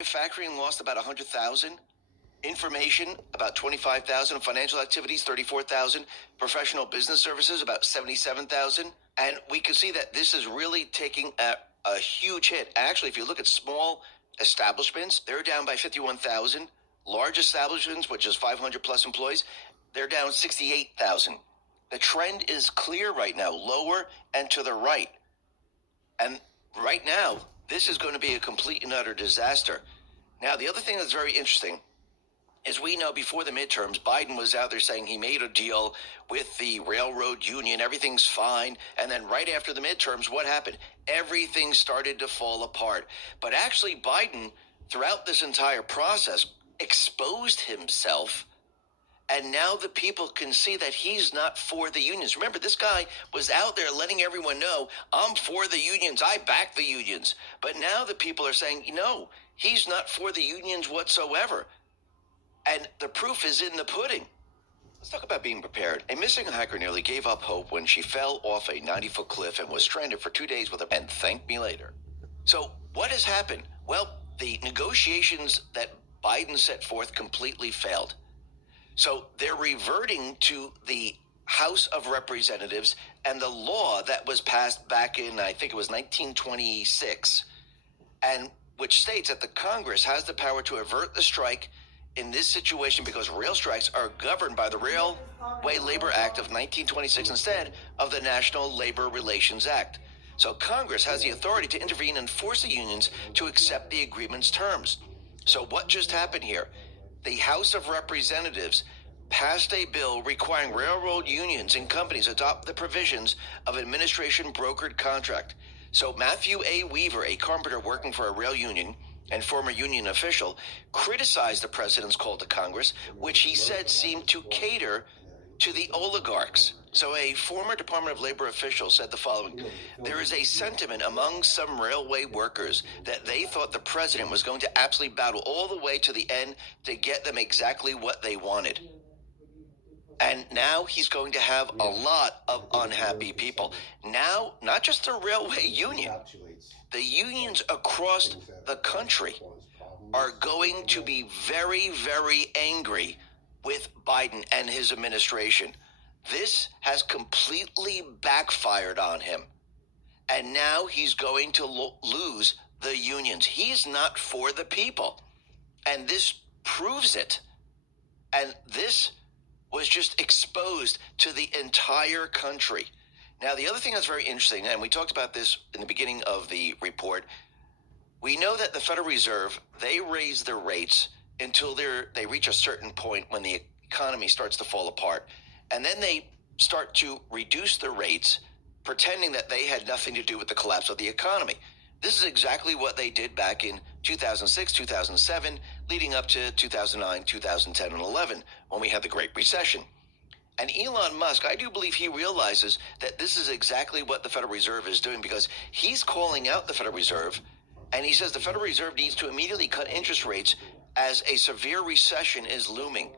Manufacturing lost about 100,000. Information, about 25,000. Financial activities, 34,000. Professional business services, about 77,000. And we can see that this is really taking a huge hit. Actually, if you look at small establishments, they're down by 51,000. Large establishments, which is 500 plus employees, they're down 68,000. The trend is clear right now, lower and to the right. And right now, this is going to be a complete and utter disaster. Now, the other thing that's very interesting is we know before the midterms, Biden was out there saying he made a deal with the railroad union, everything's fine. And then right after the midterms, what happened? Everything started to fall apart. But actually, Biden, throughout this entire process, exposed himself. And now the people can see that he's not for the unions. Remember, this guy was out there letting everyone know, I'm for the unions. I back the unions. But now the people are saying, no, he's not for the unions whatsoever. And the proof is in the pudding. Let's talk about being prepared. A missing hiker nearly gave up hope when she fell off a 90-foot cliff and was stranded for 2 days with and thank me later. So what has happened? Well, the negotiations that Biden set forth completely failed. So they're reverting to the House of Representatives and the law that was passed back in, I think it was 1926, and which states that the Congress has the power to avert the strike in this situation because rail strikes are governed by the Railway Labor Act of 1926 instead of the National Labor Relations Act. So Congress has the authority to intervene and force the unions to accept the agreement's terms. So what just happened here? The House of Representatives passed a bill requiring railroad unions and companies adopt the provisions of administration brokered contract. So Matthew A. Weaver, a carpenter working for a rail union and former union official, criticized the president's call to Congress, which he said seemed to cater to the oligarchs. So a former Department of Labor official said the following: there is a sentiment among some railway workers that they thought the president was going to absolutely battle all the way to the end to get them exactly what they wanted. And now he's going to have a lot of unhappy people. Now, not just the railway union, the unions across the country are going to be very, very angry with Biden and his administration. This has completely backfired on him. And now he's going to lose the unions. He's not for the people. And this proves it. And this was just exposed to the entire country. Now, the other thing that's very interesting, and we talked about this in the beginning of the report, we know that the Federal Reserve, they raise their rates until they reach a certain point when the economy starts to fall apart. And then they start to reduce the rates, pretending that they had nothing to do with the collapse of the economy. This is exactly what they did back in 2006, 2007, leading up to 2009, 2010, and 11, when we had the Great Recession. And Elon Musk, I do believe he realizes that this is exactly what the Federal Reserve is doing, because he's calling out the Federal Reserve, and he says the Federal Reserve needs to immediately cut interest rates as a severe recession is looming.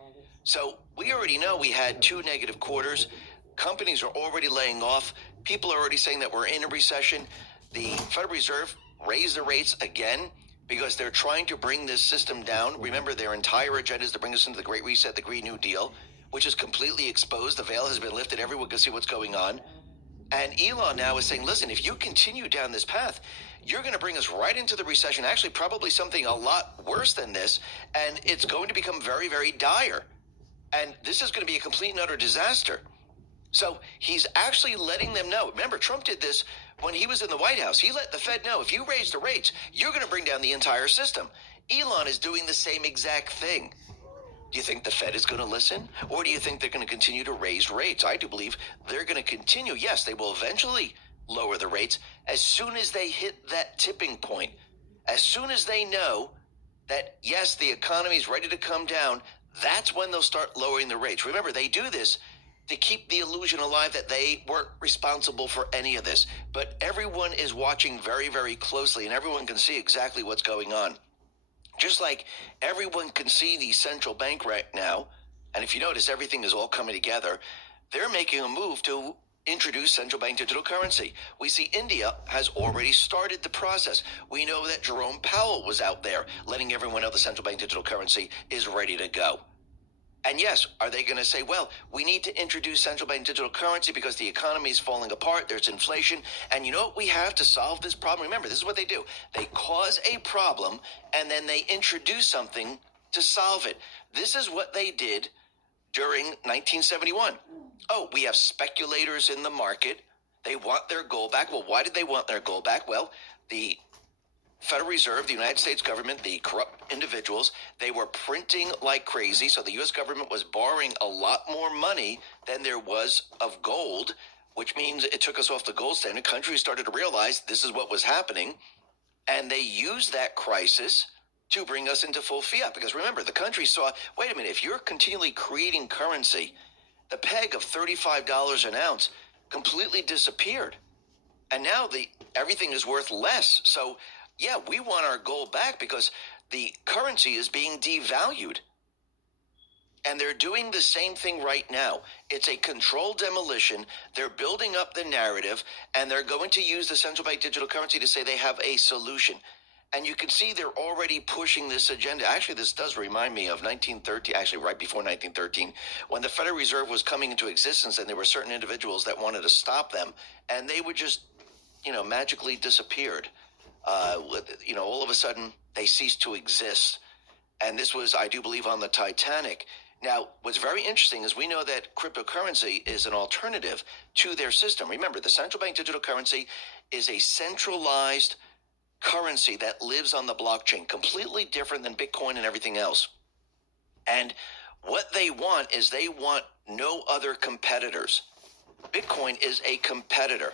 So we already know we had 2 negative quarters. Companies are already laying off. People are already saying that we're in a recession. The Federal Reserve raised the rates again because they're trying to bring this system down. Remember, their entire agenda is to bring us into the Great Reset, the Green New Deal, which is completely exposed. The veil has been lifted. Everyone can see what's going on. And Elon now is saying, listen, if you continue down this path, you're going to bring us right into the recession, actually probably something a lot worse than this, and it's going to become very, very dire. And this is going to be a complete and utter disaster. So he's actually letting them know. Remember, Trump did this when he was in the White House. He let the Fed know, if you raise the rates, you're going to bring down the entire system. Elon is doing the same exact thing. Do you think the Fed is going to listen? Or do you think they're going to continue to raise rates? I do believe they're going to continue. Yes, they will eventually lower the rates as soon as they hit that tipping point. As soon as they know that, yes, the economy is ready to come down, that's when they'll start lowering the rates. Remember, they do this to keep the illusion alive that they weren't responsible for any of this. But everyone is watching very, very closely, and everyone can see exactly what's going on. Just like everyone can see the central bank right now, and if you notice, everything is all coming together, they're making a move to introduce central bank digital currency. We see India has already started the process. We know that Jerome Powell was out there letting everyone know the central bank digital currency is ready to go. And yes, are they going to say, well, we need to introduce central bank digital currency because the economy is falling apart, there's inflation, and you know what we have to solve this problem? Remember, this is what they do. They cause a problem, and then they introduce something to solve it. This is what they did during 1971. Oh, we have speculators in the market. They want their gold back. Well, why did they want their gold back? Well, the Federal Reserve, the United States government, the corrupt individuals, they were printing like crazy. So the U.S. government was borrowing a lot more money than there was of gold, which means it took us off the gold standard. Countries started to realize this is what was happening. And they used that crisis to bring us into full fiat. Because remember, the country saw, wait a minute, if you're continually creating currency, the peg of $35 an ounce completely disappeared. And now everything is worth less. So yeah, we want our gold back because the currency is being devalued. And they're doing the same thing right now. It's a controlled demolition. They're building up the narrative, and they're going to use the central bank digital currency to say they have a solution. And you can see they're already pushing this agenda. Actually, this does remind me of 1913, actually right before 1913, when the Federal Reserve was coming into existence, and there were certain individuals that wanted to stop them, and they would just, magically disappeared. All of a sudden they ceased to exist. And this was, I do believe, on the Titanic. Now, what's very interesting is we know that cryptocurrency is an alternative to their system. Remember, the central bank digital currency is a centralized currency that lives on the blockchain, completely different than Bitcoin and everything else. And what they want is they want no other competitors. Bitcoin is a competitor.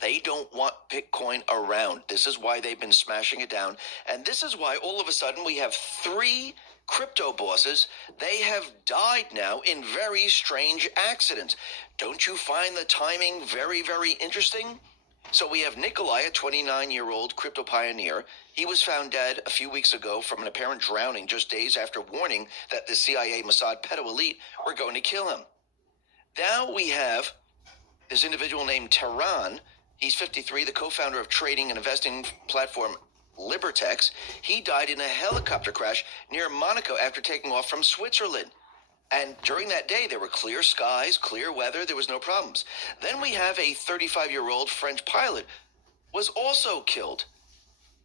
They don't want Bitcoin around. This is why they've been smashing it down. And this is why all of a sudden we have 3 crypto bosses. They have died now in very strange accidents. Don't you find the timing very, very interesting? So we have Nikolai, a 29-year-old crypto pioneer. He was found dead a few weeks ago from an apparent drowning just days after warning that the CIA Mossad pedo elite were going to kill him. Now we have this individual named Tehran. He's 53, the co-founder of trading and investing platform Libertex. He died in a helicopter crash near Monaco after taking off from Switzerland. And during that day, there were clear skies, clear weather, there was no problems. Then we have a 35-year-old French pilot was also killed.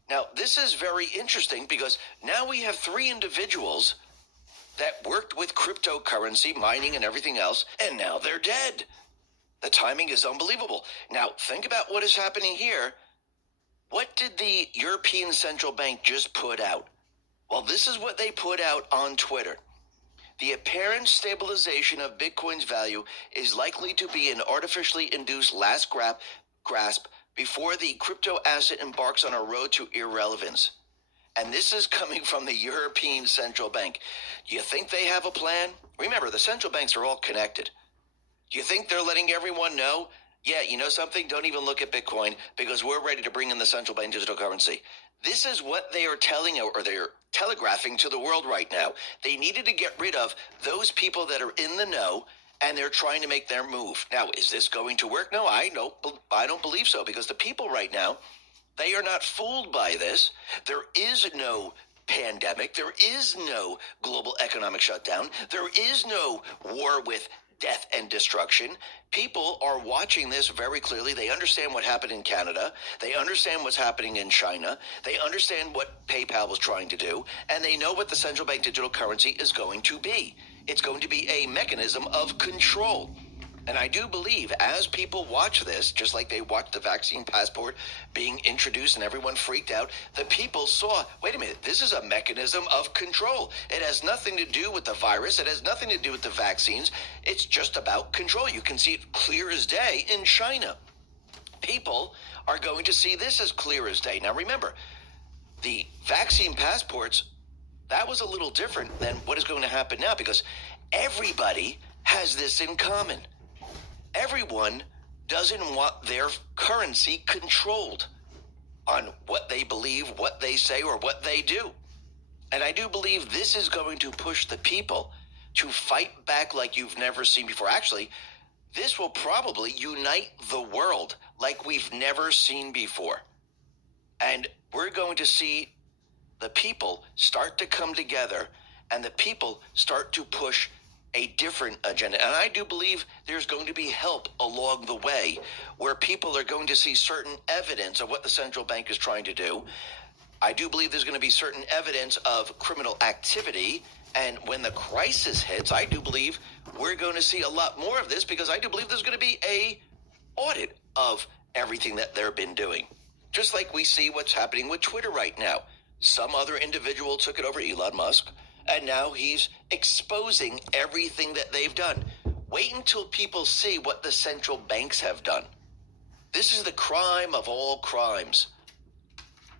Now, this is very interesting because now we have 3 individuals that worked with cryptocurrency, mining and everything else, and now they're dead. The timing is unbelievable. Now, think about what is happening here. What did the European Central Bank just put out? Well, this is what they put out on Twitter. The apparent stabilization of Bitcoin's value is likely to be an artificially induced last grasp before the crypto asset embarks on a road to irrelevance. And this is coming from the European Central Bank. Do you think they have a plan? Remember, the central banks are all connected. Do you think they're letting everyone know? Yeah, you know something? Don't even look at Bitcoin because we're ready to bring in the central bank digital currency. This is what they are telling, or they're telegraphing to the world right now. They needed to get rid of those people that are in the know, and they're trying to make their move. Now, is this going to work? No, I don't believe so, because the people right now, they are not fooled by this. There is no pandemic. There is no global economic shutdown. There is no war with death and destruction. People are watching this very clearly. They understand what happened in Canada. They understand what's happening in China. They understand what PayPal was trying to do. And they know what the central bank digital currency is going to be. It's going to be a mechanism of control. And I do believe as people watch this, just like they watched the vaccine passport being introduced and everyone freaked out, the people saw, wait a minute, this is a mechanism of control. It has nothing to do with the virus. It has nothing to do with the vaccines. It's just about control. You can see it clear as day in China. People are going to see this as clear as day. Now remember, the vaccine passports, that was a little different than what is going to happen now, because everybody has this in common. Everyone doesn't want their currency controlled on what they believe, what they say, or what they do. And I do believe this is going to push the people to fight back like you've never seen before. Actually, This will probably unite the world like we've never seen before. And we're going to see the people start to come together and the people start to push a different agenda. And I do believe there's going to be help along the way where people are going to see certain evidence of what the central bank is trying to do. I do believe there's going to be certain evidence of criminal activity. And when the crisis hits, I do believe we're going to see a lot more of this because I do believe there's going to be a audit of everything that they've been doing. Just like we see what's happening with Twitter right now. Some other individual took it over, Elon Musk, and now he's exposing everything that they've done. Wait until people see what the central banks have done. This is the crime of all crimes.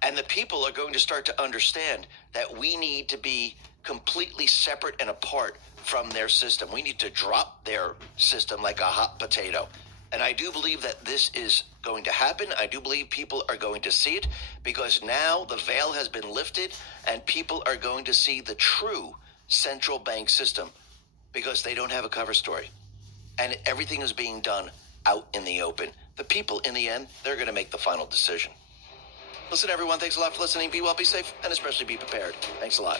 And the people are going to start to understand that we need to be completely separate and apart from their system. We need to drop their system like a hot potato. And I do believe that this is going to happen. I do believe people are going to see it because now the veil has been lifted and people are going to see the true central bank system because they don't have a cover story. And everything is being done out in the open. The people, in the end, they're going to make the final decision. Listen, everyone, thanks a lot for listening. Be well, be safe, and especially be prepared. Thanks a lot.